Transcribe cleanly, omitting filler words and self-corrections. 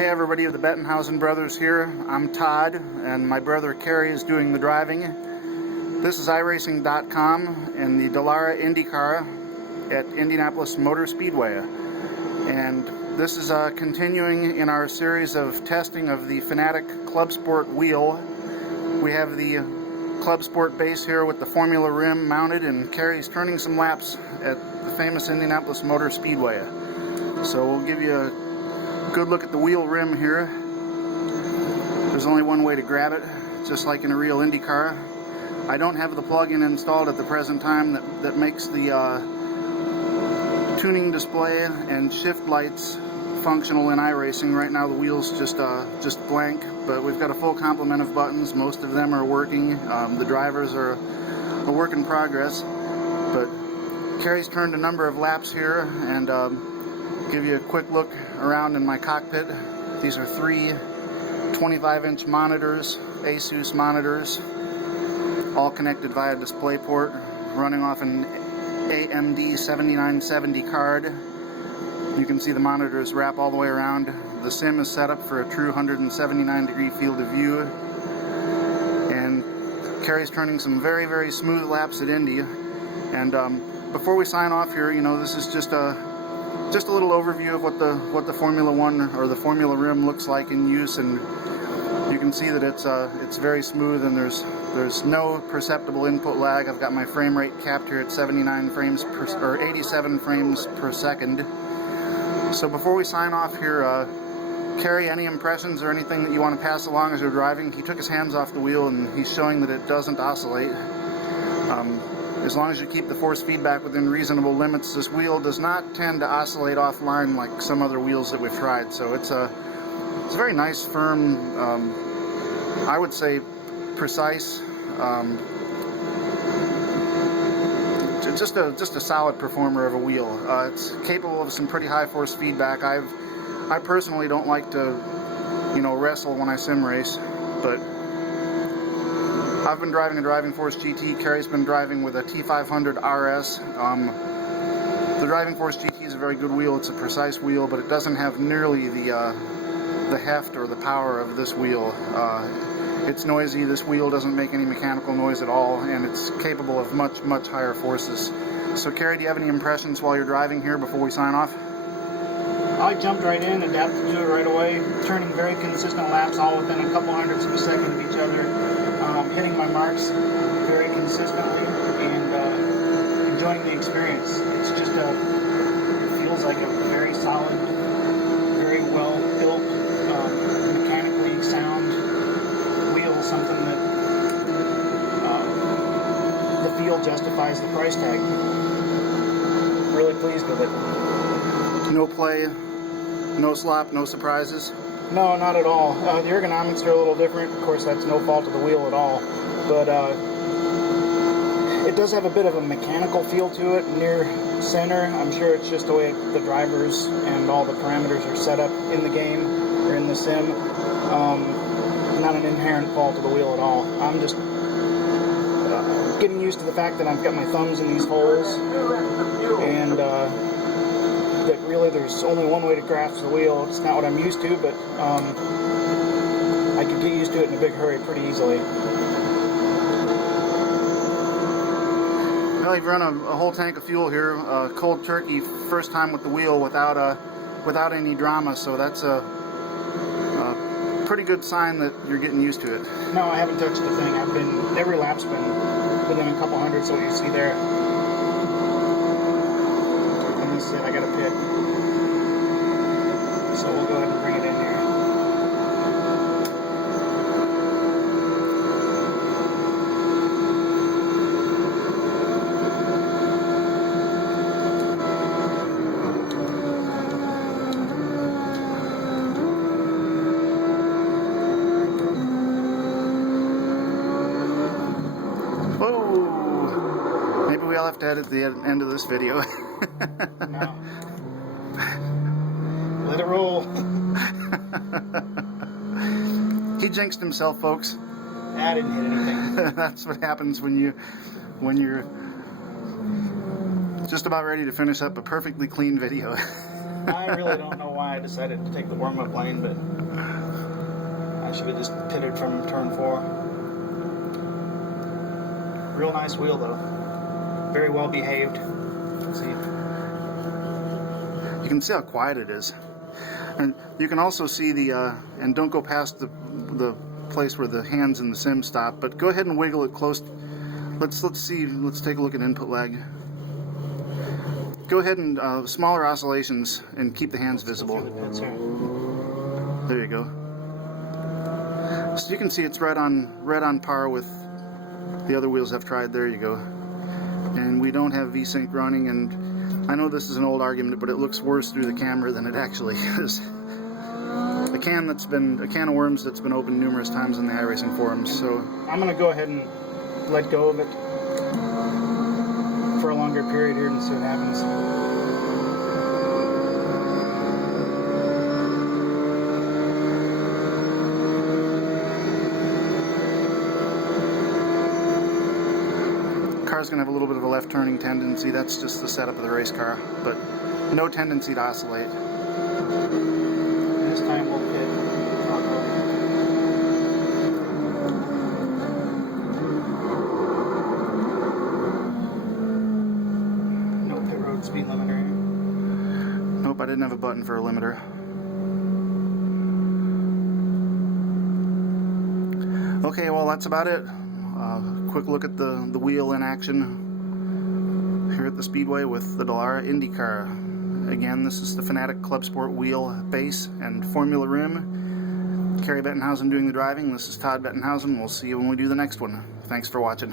Hey everybody, the Bettenhausen brothers here. I'm Todd, and my brother Cary is doing the driving. This is iRacing.com and the Dallare IndyCar at Indianapolis Motor Speedway. And this is continuing in our series of testing of the Fanatec ClubSport Wheel. We have the ClubSport base here with the Formula rim mounted, and Cary's turning some laps at the famous Indianapolis Motor Speedway. So we'll give you a good look at the wheel rim here. There's only one way to grab it, just like in a real IndyCar. I don't have the plug-in installed at the present time that makes the tuning display and shift lights functional in iRacing. Right now the wheel's just blank, but we've got a full complement of buttons. Most of them are working. The drivers are a work in progress, but Cary's turned a number of laps here, and give you a quick look around in my cockpit. These are three 25-inch monitors, Asus monitors, all connected via DisplayPort, running off an AMD 7970 card. You can see the monitors wrap all the way around. The sim is set up for a true 179-degree field of view, and Cary's turning some very, very smooth laps at Indy. And before we sign off here, you know, this is just a little overview of what the Formula One or the Formula rim looks like in use, and you can see that it's very smooth, and there's no perceptible input lag. I've got my frame rate capped here at 79 frames per, or 87 frames per second. So before we sign off here, Cary, any impressions or anything that you want to pass along as you're driving? He took his hands off the wheel and he's showing that it doesn't oscillate. As long as you keep the force feedback within reasonable limits, this wheel does not tend to oscillate offline like some other wheels that we've tried. So it's a very nice, firm, I would say precise, just a solid performer of a wheel. It's capable of some pretty high force feedback. I personally don't like to, you know, wrestle when I sim race, but I've been driving a Driving Force GT. Cary's been driving with a T500 RS. The Driving Force GT is a very good wheel. It's a precise wheel, but it doesn't have nearly the heft or the power of this wheel. It's noisy. This wheel doesn't make any mechanical noise at all, and it's capable of much, much higher forces. So Cary, do you have any impressions while you're driving here before we sign off? I jumped right in, adapted to it right away, turning very consistent laps, all within a couple hundredths of a second of each other. Hitting my marks very consistently, and enjoying the experience. It's just it feels like a very solid, very well built, mechanically sound wheel, something that the feel justifies the price tag. Really pleased with it. No play, no slop, no surprises? No, not at all. The ergonomics are a little different. Of course, that's no fault of the wheel at all. But it does have a bit of a mechanical feel to it near center. I'm sure it's just the way the drivers and all the parameters are set up in the game or in the sim. Not an inherent fault of the wheel at all. I'm just getting used to the fact that I've got my thumbs in these holes, and that really there's only one way to grasp the wheel. It's not what I'm used to, but I could get used to it in a big hurry pretty easily. Well, you've run a whole tank of fuel here, cold turkey, first time with the wheel without any drama, so that's a pretty good sign that you're getting used to it. No, I haven't touched the thing. Every lap's been within a couple hundred, so you see there. I got a pit, so we'll go ahead and bring it in here. Whoa! Maybe we'll have to edit the end of this video. No. Let it roll. He jinxed himself, folks. I didn't hit anything. That's what happens when you're Just about ready to finish up a perfectly clean video. I really don't know why I decided to take the warm-up lane, but I should have just pitted from turn 4. Real nice wheel though. Very well behaved. Let's see. You can see how quiet it is. And you can also see the, and don't go past the place where the hands in the sim stop, but go ahead and wiggle it close. Let's see, let's take a look at input lag. Go ahead and smaller oscillations and keep the hands visible. There you go. So you can see it's right on par with the other wheels I've tried. There you go. And we don't have VSync running, and I know this is an old argument, but it looks worse through the camera than it actually is. A can of worms that's been opened numerous times in the iRacing forums. So I'm gonna go ahead and let go of it for a longer period here and see what happens. Car's gonna have a little bit of a left turning tendency. That's just the setup of the race car, but no tendency to oscillate. This time we'll pit. No pit road speed limiter. Nope, I didn't have a button for a limiter. Okay, well that's about it. Quick look at the wheel in action here at the Speedway with the Dallare IndyCar. Again, this is the Fanatec ClubSport Wheel base and Formula rim. Cary Bettenhausen doing the driving. This is Todd Bettenhausen. We'll see you when we do the next one. Thanks for watching.